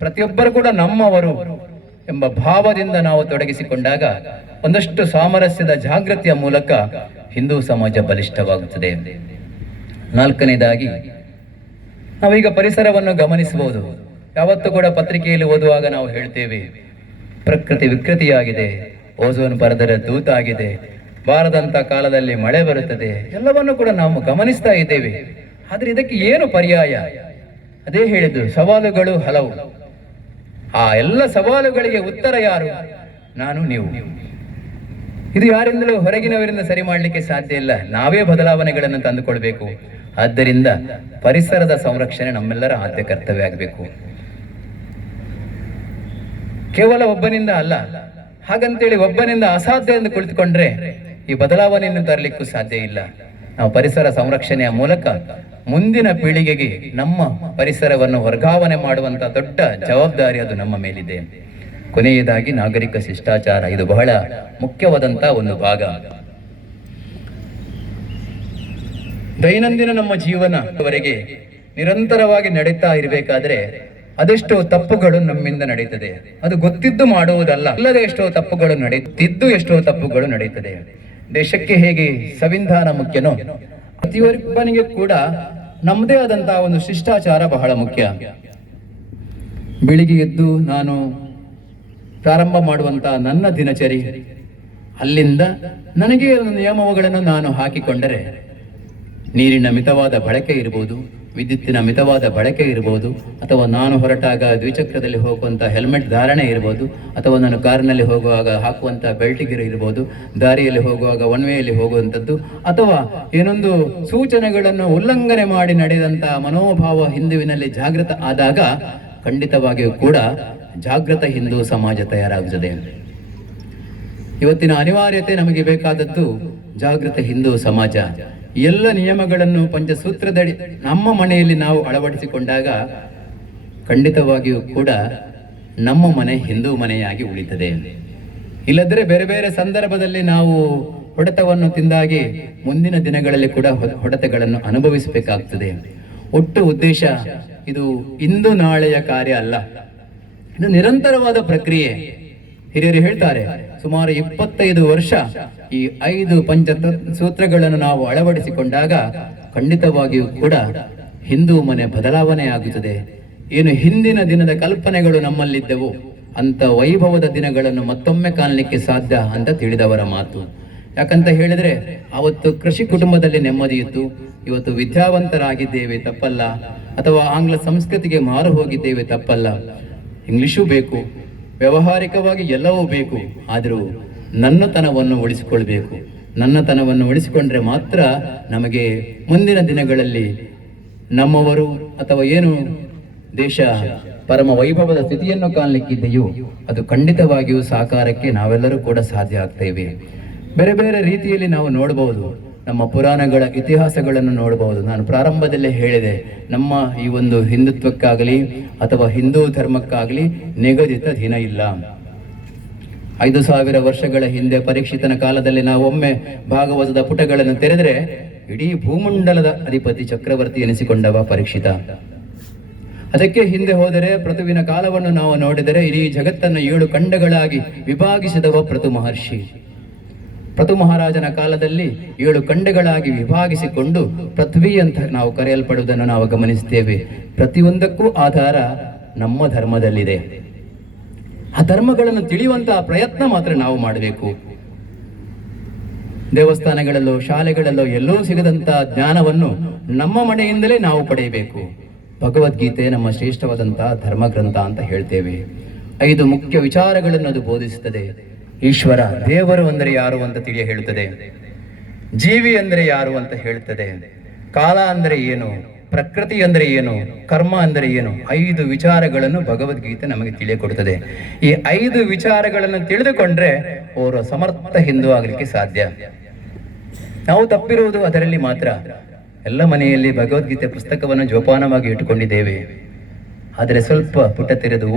ಪ್ರತಿಯೊಬ್ಬರು ಕೂಡ ನಮ್ಮವರು ಎಂಬ ಭಾವದಿಂದ ನಾವು ತೊಡಗಿಸಿಕೊಂಡಾಗ ಒಂದಷ್ಟು ಸಾಮರಸ್ಯದ ಜಾಗೃತಿಯ ಮೂಲಕ ಹಿಂದೂ ಸಮಾಜ ಬಲಿಷ್ಠವಾಗುತ್ತದೆ. ನಾಲ್ಕನೇದಾಗಿ ನಾವೀಗ ಪರಿಸರವನ್ನು ಗಮನಿಸಬಹುದು. ಯಾವತ್ತೂ ಕೂಡ ಪತ್ರಿಕೆಯಲ್ಲಿ ಓದುವಾಗ ನಾವು ಹೇಳ್ತೇವೆ, ಪ್ರಕೃತಿ ವಿಕೃತಿಯಾಗಿದೆ, ಓಝೋನ್ ಪರದರ ತೂತಾಗಿದೆ, ಬಾರದಂತ ಕಾಲದಲ್ಲಿ ಮಳೆ ಬರುತ್ತದೆ, ಎಲ್ಲವನ್ನು ಕೂಡ ನಾವು ಗಮನಿಸ್ತಾ ಇದ್ದೇವೆ. ಆದ್ರೆ ಇದಕ್ಕೆ ಏನು ಪರ್ಯಾಯ? ಅದೇ ಹೇಳಿದ್ದು, ಸವಾಲುಗಳು ಹಲವು. ಆ ಎಲ್ಲ ಸವಾಲುಗಳಿಗೆ ಉತ್ತರ ಯಾರು? ನಾನು, ನೀವು. ಇದು ಯಾರಿಂದಲೂ ಹೊರಗಿನವರಿಂದ ಸರಿ ಮಾಡಲಿಕ್ಕೆ ಸಾಧ್ಯ ಇಲ್ಲ. ನಾವೇ ಬದಲಾವಣೆಗಳನ್ನು ತಂದುಕೊಳ್ಬೇಕು. ಆದ್ದರಿಂದ ಪರಿಸರದ ಸಂರಕ್ಷಣೆ ನಮ್ಮೆಲ್ಲರ ಆದ್ಯ ಕರ್ತವ್ಯ ಆಗಬೇಕು. ಕೇವಲ ಒಬ್ಬನಿಂದ ಅಲ್ಲ. ಹಾಗಂತೇಳಿ ಒಬ್ಬನಿಂದ ಅಸಾಧ್ಯ ಎಂದು ಕುಳಿತುಕೊಂಡ್ರೆ ಈ ಬದಲಾವಣೆಯನ್ನು ತರಲಿಕ್ಕೂ ಸಾಧ್ಯ ಇಲ್ಲ. ನಾವು ಪರಿಸರ ಸಂರಕ್ಷಣೆಯ ಮೂಲಕ ಮುಂದಿನ ಪೀಳಿಗೆಗೆ ನಮ್ಮ ಪರಿಸರವನ್ನು ವರ್ಗಾವಣೆ ಮಾಡುವಂತ ದೊಡ್ಡ ಜವಾಬ್ದಾರಿ ಅದು ನಮ್ಮ ಮೇಲಿದೆ. ಕೊನೆಯದಾಗಿ ನಾಗರಿಕ ಶಿಷ್ಟಾಚಾರ, ಇದು ಬಹಳ ಮುಖ್ಯವಾದಂತ ಒಂದು ಭಾಗ. ದೈನಂದಿನ ನಮ್ಮ ಜೀವನವರೆಗೆ ನಿರಂತರವಾಗಿ ನಡೀತಾ ಇರಬೇಕಾದ್ರೆ ಅದೆಷ್ಟೋ ತಪ್ಪುಗಳು ನಮ್ಮಿಂದ ನಡೀತದೆ. ಅದು ಗೊತ್ತಿದ್ದು ಮಾಡುವುದಲ್ಲ, ಇಲ್ಲದೆ ಎಷ್ಟೋ ತಪ್ಪುಗಳು ನಡೀತಿದ್ದು ಎಷ್ಟೋ ತಪ್ಪುಗಳು ನಡೀತದೆ. ದೇಶಕ್ಕೆ ಹೇಗೆ ಸಂವಿಧಾನ ಮುಖ್ಯನೋ, ಪ್ರತಿಯೊಬ್ಬನಿಗೆ ಕೂಡ ನಮ್ಮದೇ ಆದಂತಹ ಒಂದು ಶಿಷ್ಟಾಚಾರ ಬಹಳ ಮುಖ್ಯ. ಬೆಳಿಗ್ಗೆ ಎದ್ದು ನಾನು ಪ್ರಾರಂಭ ಮಾಡುವಂತ ನನ್ನ ದಿನಚರಿ, ಅಲ್ಲಿಂದ ನನಗೆ ನಿಯಮಗಳನ್ನು ನಾನು ಹಾಕಿಕೊಂಡರೆ, ನೀರಿನ ಮಿತವಾದ ಬಳಕೆ ಇರಬಹುದು, ವಿದ್ಯುತ್ತಿನ ಮಿತವಾದ ಬಳಕೆ ಇರಬಹುದು, ಅಥವಾ ನಾನು ಹೊರಟಾಗ ದ್ವಿಚಕ್ರದಲ್ಲಿ ಹೋಗುವಂಥ ಹೆಲ್ಮೆಟ್ ಧಾರಣೆ ಇರಬಹುದು, ಅಥವಾ ನಾನು ಕಾರಿನಲ್ಲಿ ಹೋಗುವಾಗ ಹಾಕುವಂಥ ಬೆಲ್ಟಿಗಿರ ಇರಬಹುದು, ದಾರಿಯಲ್ಲಿ ಹೋಗುವಾಗ ಒನ್ ವೇಯಲ್ಲಿ ಹೋಗುವಂಥದ್ದು, ಅಥವಾ ಏನೊಂದು ಸೂಚನೆಗಳನ್ನು ಉಲ್ಲಂಘನೆ ಮಾಡಿ ನಡೆದಂಥ ಮನೋಭಾವ ಹಿಂದುವಿನಲ್ಲಿ ಜಾಗೃತ ಆದಾಗ ಖಂಡಿತವಾಗಿಯೂ ಕೂಡ ಜಾಗೃತ ಹಿಂದೂ ಸಮಾಜ ತಯಾರಾಗುತ್ತದೆ. ಇವತ್ತಿನ ಅನಿವಾರ್ಯತೆ ನಮಗೆ ಬೇಕಾದದ್ದು ಜಾಗೃತ ಹಿಂದೂ ಸಮಾಜ. ಎಲ್ಲ ನಿಯಮಗಳನ್ನು ಪಂಚಸೂತ್ರದಡಿ ನಮ್ಮ ಮನೆಯಲ್ಲಿ ನಾವು ಅಳವಡಿಸಿಕೊಂಡಾಗ ಖಂಡಿತವಾಗಿಯೂ ಕೂಡ ನಮ್ಮ ಮನೆ ಹಿಂದೂ ಮನೆಯಾಗಿ ಉಳಿತದೆ. ಇಲ್ಲದ್ರೆ ಬೇರೆ ಬೇರೆ ಸಂದರ್ಭದಲ್ಲಿ ನಾವು ಹೊಡೆತವನ್ನು ತಿಂದಾಗೆ ಮುಂದಿನ ದಿನಗಳಲ್ಲಿ ಕೂಡ ಹೊಡೆತಗಳನ್ನು ಅನುಭವಿಸಬೇಕಾಗ್ತದೆ. ಒಟ್ಟು ಉದ್ದೇಶ ಇದು ಇಂದು ನಾಳೆಯ ಕಾರ್ಯ ಅಲ್ಲ, ಇದು ನಿರಂತರವಾದ ಪ್ರಕ್ರಿಯೆ. ಹಿರಿಯರು ಹೇಳ್ತಾರೆ, ಸುಮಾರು 25 ವರ್ಷ ಈ 5 ಪಂಚಸೂತ್ರಗಳನ್ನು ನಾವು ಅಳವಡಿಸಿಕೊಂಡಾಗ ಖಂಡಿತವಾಗಿಯೂ ಕೂಡ ಹಿಂದೂ ಮನೆ ಬದಲಾವಣೆ ಆಗುತ್ತದೆ. ಏನು ಹಿಂದಿನ ದಿನದ ಕಲ್ಪನೆಗಳು ನಮ್ಮಲ್ಲಿದ್ದವು ಅಂತ ವೈಭವದ ದಿನಗಳನ್ನು ಮತ್ತೊಮ್ಮೆ ಕಾಣಲಿಕ್ಕೆ ಸಾಧ್ಯ ಅಂತ ತಿಳಿದವರ ಮಾತು. ಯಾಕಂತ ಹೇಳಿದ್ರೆ, ಅವತ್ತು ಕೃಷಿ ಕುಟುಂಬದಲ್ಲಿ ನೆಮ್ಮದಿ ಇತ್ತು, ಇವತ್ತು ವಿದ್ಯಾವಂತರಾಗಿದ್ದೇವೆ ತಪ್ಪಲ್ಲ, ಅಥವಾ ಆಂಗ್ಲ ಸಂಸ್ಕೃತಿಗೆ ಮಾರು ಹೋಗಿದ್ದೇವೆ ತಪ್ಪಲ್ಲ. ಇಂಗ್ಲಿಷು ಬೇಕು, ವ್ಯಾವಹಾರಿಕವಾಗಿ ಎಲ್ಲವೂ ಬೇಕು, ಆದರೂ ನನ್ನತನವನ್ನು ಉಳಿಸಿಕೊಳ್ಬೇಕು. ನನ್ನತನವನ್ನು ಉಳಿಸಿಕೊಂಡ್ರೆ ಮಾತ್ರ ನಮಗೆ ಮುಂದಿನ ದಿನಗಳಲ್ಲಿ ನಮ್ಮವರು ಅಥವಾ ಏನು ದೇಶ ಪರಮ ವೈಭವದ ಸ್ಥಿತಿಯನ್ನು ಕಾಣಲಿಕ್ಕಿದೆಯೋ ಅದು ಖಂಡಿತವಾಗಿಯೂ ಸಾಕಾರಕ್ಕೆ ನಾವೆಲ್ಲರೂ ಕೂಡ ಸಾಧ್ಯ ಆಗ್ತೇವೆ. ಬೇರೆ ಬೇರೆ ರೀತಿಯಲ್ಲಿ ನಾವು ನೋಡಬಹುದು, ನಮ್ಮ ಪುರಾಣಗಳ ಇತಿಹಾಸಗಳನ್ನು ನೋಡಬಹುದು. ನಾನು ಪ್ರಾರಂಭದಲ್ಲೇ ಹೇಳಿದೆ, ನಮ್ಮ ಈ ಒಂದು ಹಿಂದುತ್ವಕ್ಕಾಗಲಿ ಅಥವಾ ಹಿಂದೂ ಧರ್ಮಕ್ಕಾಗಲಿ ನಿಗದಿತ ದಿನ ಇಲ್ಲ. 5,000 ವರ್ಷಗಳ ಹಿಂದೆ ಪರೀಕ್ಷಿತನ ಕಾಲದಲ್ಲಿ ನಾವು ಒಮ್ಮೆ ಭಾಗವತದ ಪುಟಗಳನ್ನು ತೆರೆದರೆ ಇಡೀ ಭೂಮಂಡಲದ ಅಧಿಪತಿ ಚಕ್ರವರ್ತಿ ಎನಿಸಿಕೊಂಡವ ಪರೀಕ್ಷಿತ. ಅದಕ್ಕೆ ಹಿಂದೆ ಹೋದರೆ ಪೃಥುವಿನ ಕಾಲವನ್ನು ನಾವು ನೋಡಿದರೆ ಇಡೀ ಜಗತ್ತನ್ನು 7 ಖಂಡಗಳಾಗಿ ವಿಭಾಗಿಸಿದವ ಪೃಥು ಮಹರ್ಷಿ. ಪೃಥು ಮಹಾರಾಜನ ಕಾಲದಲ್ಲಿ 7 ಖಂಡಗಳಾಗಿ ವಿಭಾಗಿಸಿಕೊಂಡು ಪೃಥ್ವಿ ಅಂತ ನಾವು ಕರೆಯಲ್ಪಡುವುದನ್ನು ನಾವು ಗಮನಿಸ್ತೇವೆ. ಪ್ರತಿಯೊಂದಕ್ಕೂ ಆಧಾರ ನಮ್ಮ ಧರ್ಮದಲ್ಲಿದೆ. ಆ ಧರ್ಮಗಳನ್ನು ತಿಳಿಯುವಂತಹ ಪ್ರಯತ್ನ ಮಾತ್ರ ನಾವು ಮಾಡಬೇಕು. ದೇವಸ್ಥಾನಗಳಲ್ಲೋ ಶಾಲೆಗಳಲ್ಲೋ ಎಲ್ಲೂ ಸಿಗದಂತಹ ಜ್ಞಾನವನ್ನು ನಮ್ಮ ಮನೆಯಿಂದಲೇ ನಾವು ಪಡೆಯಬೇಕು. ಭಗವದ್ಗೀತೆ ನಮ್ಮ ಶ್ರೇಷ್ಠವಾದಂತಹ ಧರ್ಮ ಗ್ರಂಥ ಅಂತ ಹೇಳ್ತೇವೆ. 5 ಮುಖ್ಯ ವಿಚಾರಗಳನ್ನು ಅದು ಬೋಧಿಸುತ್ತದೆ. ಈಶ್ವರ, ದೇವರು ಅಂದರೆ ಯಾರು ಅಂತ ತಿಳಿಯ ಹೇಳುತ್ತದೆ. ಜೀವಿ ಅಂದರೆ ಯಾರು ಅಂತ ಹೇಳ್ತದೆ. ಕಾಲ ಅಂದರೆ ಏನು, ಪ್ರಕೃತಿ ಅಂದರೆ ಏನು, ಕರ್ಮ ಅಂದರೆ ಏನು, 5 ವಿಚಾರಗಳನ್ನು ಭಗವದ್ಗೀತೆ ನಮಗೆ ತಿಳಿಯಕೊಡುತ್ತದೆ. ಈ 5 ವಿಚಾರಗಳನ್ನು ತಿಳಿದುಕೊಂಡ್ರೆ ಅವರು ಸಮರ್ಥ ಹಿಂದೂ ಆಗಲಿಕ್ಕೆ ಸಾಧ್ಯ. ನಾವು ತಪ್ಪಿರುವುದು ಅದರಲ್ಲಿ ಮಾತ್ರ. ಎಲ್ಲ ಮನೆಯಲ್ಲಿ ಭಗವದ್ಗೀತೆ ಪುಸ್ತಕವನ್ನು ಜೋಪಾನವಾಗಿ ಇಟ್ಟುಕೊಂಡಿದ್ದೇವೆ, ಆದರೆ ಸ್ವಲ್ಪ ಪುಟ ತೆರೆದು